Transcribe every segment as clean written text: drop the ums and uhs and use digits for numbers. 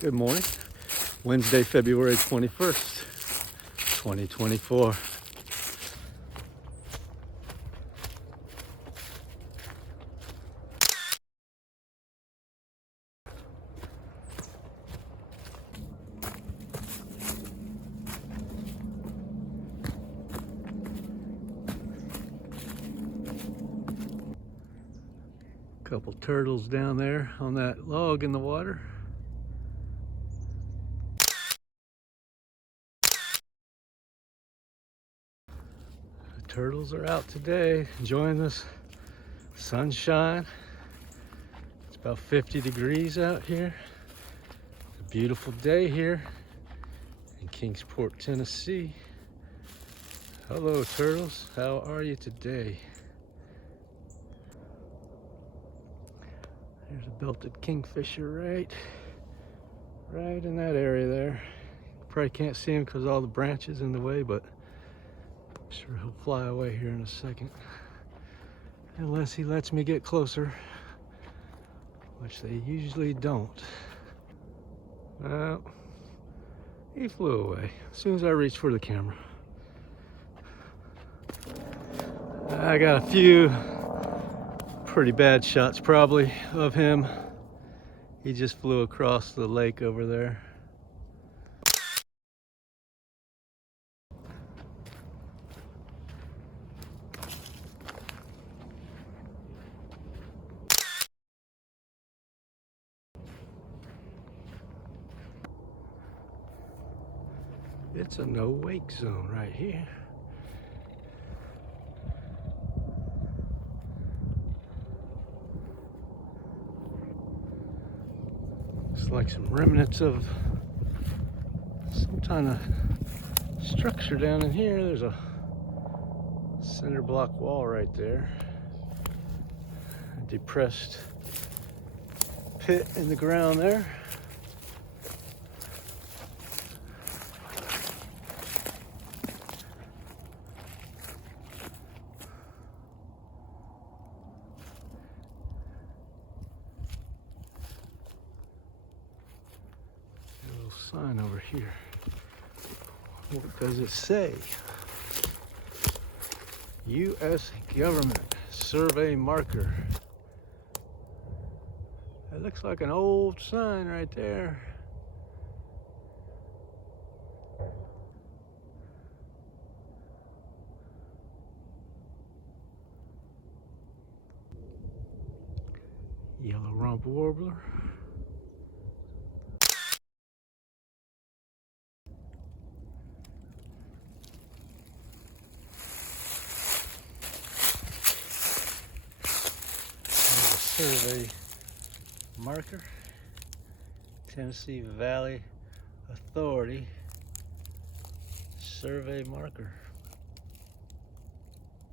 Good morning. Wednesday, February 21st, 2024. Couple turtles down there on that log in the water. The turtles are out today enjoying this sunshine. It's about 50 degrees out here. It's a beautiful day here in Kingsport, Tennessee. Hello turtles, how are you today? There's a belted kingfisher right in that area there. Probably can't see him because all the branches in the way, but I'm sure he'll fly away here in a second. Unless he lets me get closer, which they usually don't. Well, he flew away as soon as I reached for the camera. I got a few pretty bad shots probably of him. He just flew across the lake over there. It's a no wake zone right here. It's like some remnants of some kind of structure down in here. There's a cinder block wall right there. A depressed pit in the ground there. A little sign over here. What does it say? U.S. Government Survey Marker. It looks like an old sign right there. Yellow rump warbler. Survey marker. Tennessee Valley Authority survey marker.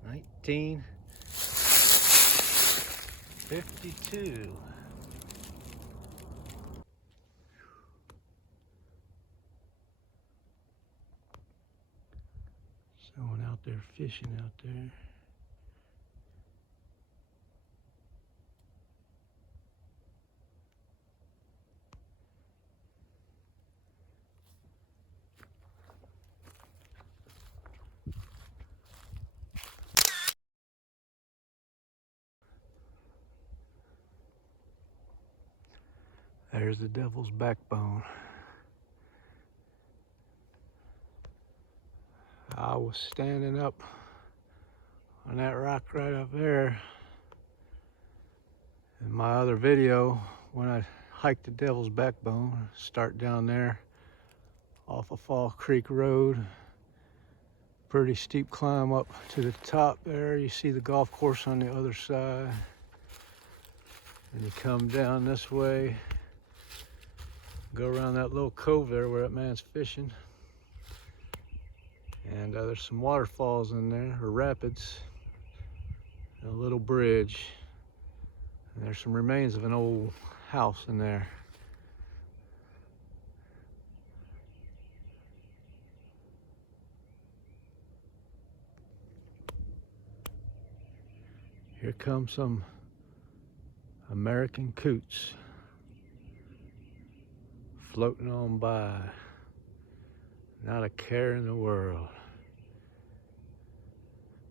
1952. Someone out there fishing out there. There's the devil's backbone. I was standing up on that rock right up there in my other video when I hiked the devil's backbone. Start down there off of Fall Creek Road. Pretty steep climb up to the top there. You see the golf course on the other side. And you come down this way, go around that little cove there where that man's fishing. And there's some waterfalls in there, or rapids, and a little bridge. And there's some remains of an old house in there. Here come some American coots floating on by, not a care in the world.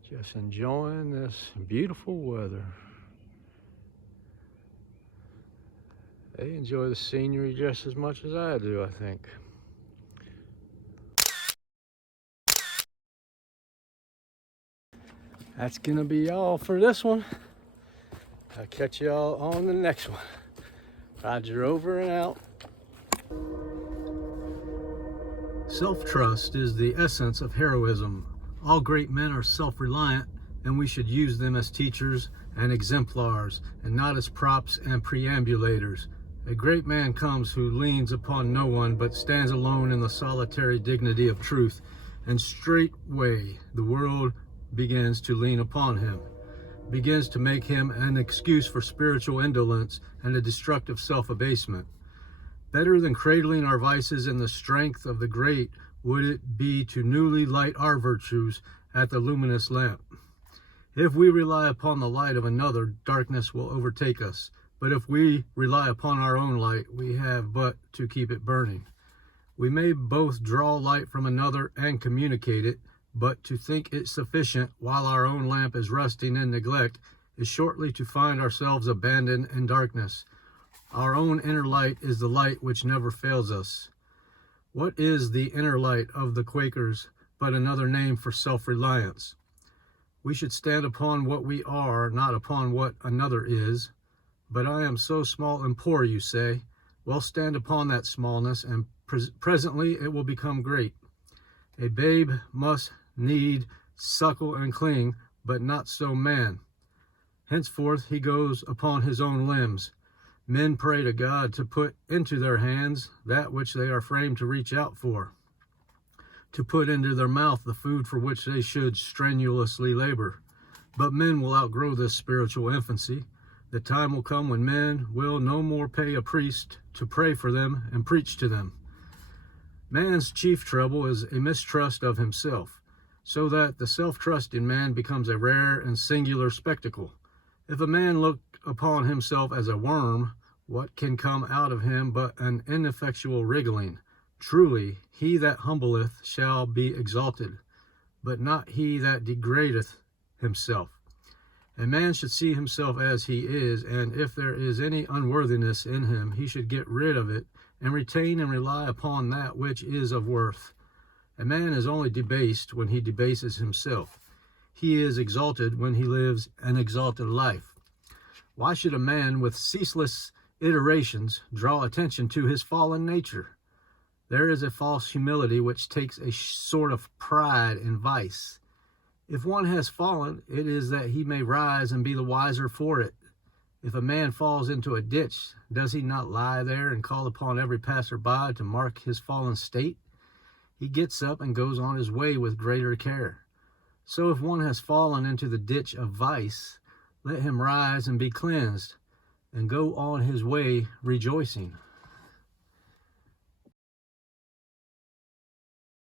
Just enjoying this beautiful weather. They enjoy the scenery just as much as I do, I think. That's gonna be all for this one. I'll catch y'all on the next one. Roger, over and out. Self-trust is the essence of heroism. All great men are self-reliant, and we should use them as teachers and exemplars, and not as props and preambulators. A great man comes who leans upon no one, but stands alone in the solitary dignity of truth, and straightway the world begins to lean upon him, begins to make him an excuse for spiritual indolence and a destructive self-abasement. Better than cradling our vices in the strength of the great would it be to newly light our virtues at the luminous lamp. If we rely upon the light of another, darkness will overtake us. But if we rely upon our own light, we have but to keep it burning. We may both draw light from another and communicate it, but to think it sufficient while our own lamp is rusting in neglect is shortly to find ourselves abandoned in darkness. Our own inner light is the light which never fails us. What is the inner light of the Quakers but another name for self-reliance? We should stand upon what we are, not upon what another is. But I am so small and poor, you say. Well, stand upon that smallness, and presently it will become great. A babe must need suckle and cling, but not so man. Henceforth he goes upon his own limbs. Men pray to God to put into their hands that which they are framed to reach out for, to put into their mouth the food for which they should strenuously labor. But men will outgrow this spiritual infancy. The time will come when men will no more pay a priest to pray for them and preach to them. Man's chief trouble is a mistrust of himself, so that the self-trusting man becomes a rare and singular spectacle. If a man look upon himself as a worm, what can come out of him but an ineffectual wriggling? Truly, he that humbleth shall be exalted, but not he that degradeth himself. A man should see himself as he is, and if there is any unworthiness in him, he should get rid of it and retain and rely upon that which is of worth. A man is only debased when he debases himself. He is exalted when he lives an exalted life. Why should a man with ceaseless iterations draw attention to his fallen nature? There is a false humility which takes a sort of pride in vice. If one has fallen, it is that he may rise and be the wiser for it. If a man falls into a ditch, does he not lie there and call upon every passerby to mark his fallen state? He gets up and goes on his way with greater care. So if one has fallen into the ditch of vice, let him rise and be cleansed, and go on his way rejoicing.